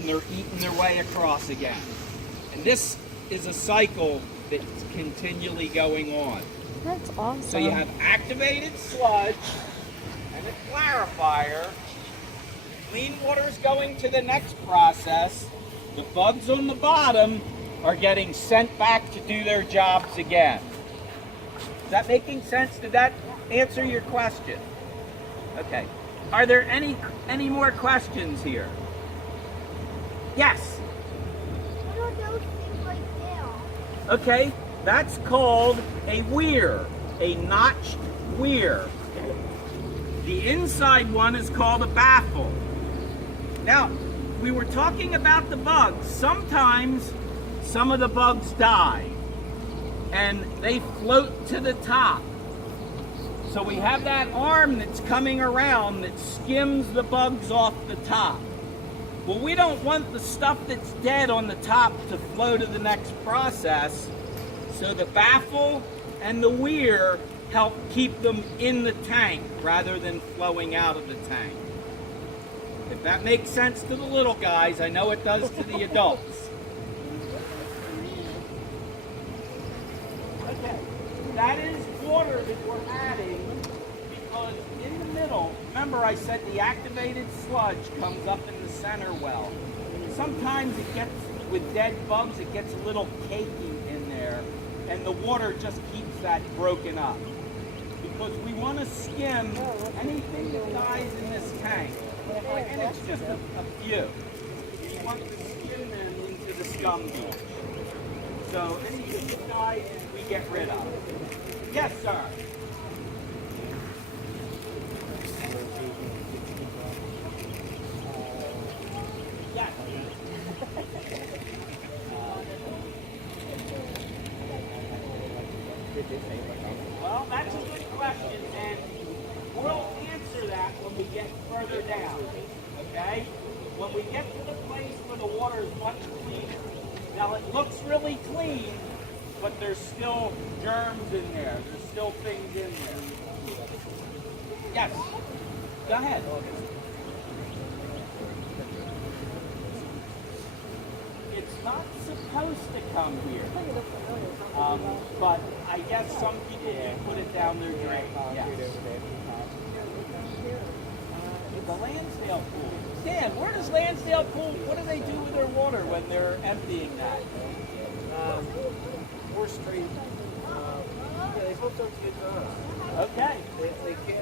and they're eating their way across again. And this is a cycle that's continually going on. That's awesome. So you have activated sludge and a clarifier. Clean water is going to the next process. The bugs on the bottom are getting sent back to do their jobs again. Is that making sense? Did that answer your question? Okay. Are there any more questions here? Yes. What are those things right there? Okay, that's called a weir, a notched weir. The inside one is called a baffle. Now, we were talking about the bugs. Sometimes some of the bugs die and they float to the top. So we have that arm that's coming around that skims the bugs off the top. Well, we don't want the stuff that's dead on the top to flow to the next process, so the baffle and the weir help keep them in the tank rather than flowing out of the tank. If that makes sense to the little guys, I know it does to the adults. Okay, that is water that we're adding because in the middle, remember I said the activated sludge comes up in the center well. Sometimes it gets, with dead bugs, it gets a little cakey in there, and the water just keeps that broken up. Because we want to skim anything that dies in this tank, and it's just a few. We want to skim them into the scum beach. So anything that dies, we get rid of. Yes, sir. Yes. Well, that's a good question, and we'll answer that when we get further down, okay? When we get to the place where the water is much cleaner. Now, it looks really clean, but there's still germs in there. There's still things in there. Yes. Go ahead. It's not supposed to come here. But I guess some people do put it down their drain. Yes. The Lansdale pool. Dan, where does Lansdale pool, what do they do with their water when they're emptying that? Horse trade. They hook up to the Okay. They can't.